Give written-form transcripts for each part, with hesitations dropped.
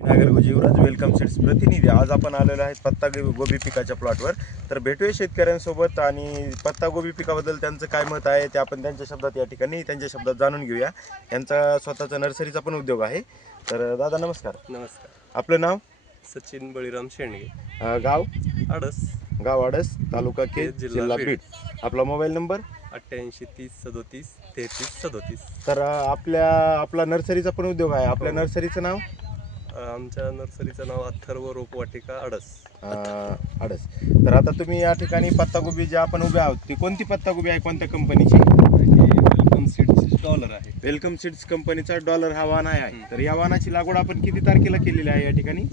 नागर गुजीवराज welcome seeds प्रतिनिधी। आज आपण आलेलो आहेत पत्ता गोबी पिकाच्या प्लॉटवर। तर भेटूया शेतकऱ्यांसोबत आणि पत्ता गोबी पिकाबद्दल त्यांचं काय मत आहे ते आपण त्यांच्या शब्दात या ठिकाणी त्यांच्या शब्दात जाणून घेऊया। यांचा स्वतःचा नर्सरीचा पण उद्योग आहे। तर दादा नमस्कार। नमस्कार। आपलं नाव? सचिन बळीराम शेंडगे, गाव? आडस, गाव आडस, तालुका केज, जिल्हा बीड। आपला मोबाईल नंबर? 88 30 37 33 37। तर आपला नर्सरीचा पण उद्योग आहे। आपल्या नर्सरीचं नाव? आमच्या नर्सरीचं नाव अथर्व रोपवाटिका आडस। आडस। तर आता तुम्ही या ठिकाणी पत्तागोबी जे आपण उभे आहोत ती कोणती पत्तागोबी आहे, कोणत्या कंपनीची? वेलकम सीड्स डॉलर आहे। वेलकम सीड्स कंपनीचा डॉलर हा वाण आहे। तर या वाणाची लागवड आपण किती तारखेला केलेली आहे या ठिकाणी?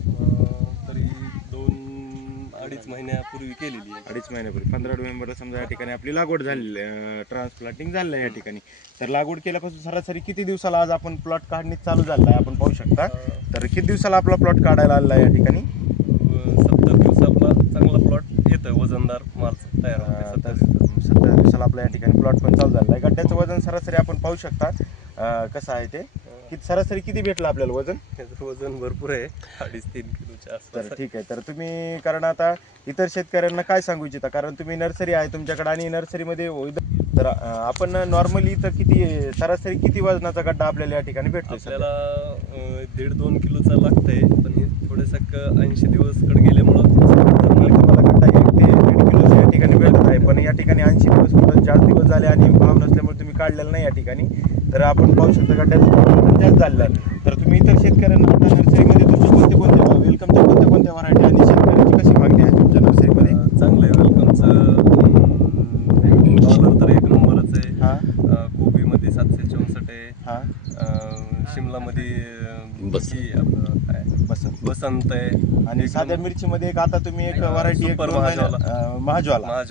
तरी 2-2.5 महिन्यापूर्वी केलेली आहे। 2.5 महिन्यापूर्वी 15 नोव्हेंबरला समजा या ठिकाणी आपली लागवड झालेली आहे, ट्रान्सप्लांटिंग झालेलं आहे या ठिकाणी। तर लागवड केल्यापासून सरासरी किती दिवसाला आज आपण प्लॉट काढणी चालू झाला आहे आपण पाहू शकता। तर किती दिवसाला आपला प्लॉट काढायला आलेला आहे या ठिकाणी? 70 दिवसाला चांगला प्लॉट येतं, वजनदार माल तयार होतो। 70 दिवसाला आपल्या या ठिकाणी प्लॉट पण चालू झाला आहे। गड्ड्याचं वजन सरासरी आपण पाहू शकता कसं आहे ते, की सरासरी किती भेटलं आपल्याला वजन? त्याचं वजन भरपूर आहे, 2.5-3 किलोच्या आसपास। तर ठीक आहे। तर तुम्ही कारण आता इतर शेतकऱ्यांना काय सांगू इच्छिता, कारण तुम्ही नर्सरी आहे तुमच्याकडे आणि नर्सरीमध्ये तर आपण नॉर्मली तर किती सरासरी किती वजनाचा गड्डा आपल्याला या ठिकाणी भेटतो? आपल्याला 1.5-2 किलोचा लागतंय, पण हे थोडंसं 80 दिवस कडे गेल्यामुळं तुम्हाला गड्डा 1 ते 1.5 किलोचा या ठिकाणी भेटत आहे। पण या ठिकाणी 80 दिवस कुठं जास्त दिवस झाले आणि भाव नसल्यामुळे तुम्ही काढलेला नाही या ठिकाणी। तर आपण पाहू शकता गड्ड्याचं जास्त झालेलं आहे। तर तुम्ही इतर शेतकऱ्यांना आता नर्सरीमध्ये तुमच्या कोणत्या वेलकमच्या कोणत्या व्हरायटी आणि शेतकऱ्यांची कशी मागणी आहे तुमच्या नर्सरीमध्ये? चांगलं आहे वेलकमचं। डॉलर तर एक नंबरच आहे। कोबीमध्ये 764 आहे। शिमलामध्ये बसंत आहे। आणि साध्या मिरचीमध्ये एक आता तुम्ही एक व्हरायटी महाज्वाला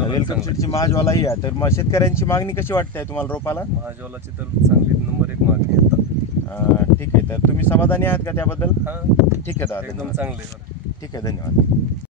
वेलकम सीडची महाज्वाला ही आहे। तर शेतकऱ्यांची मागणी कशी वाटते तुम्हाला रोपाला? महाज्वालाची तर चांगली नंबर 1 मागणी येतात। ठीक आहे। तर तुम्ही समाधानी आहात का त्याबद्दल? हां ठीक आहे दादा, एकदम चांगले आहे। ठीक आहे, धन्यवाद।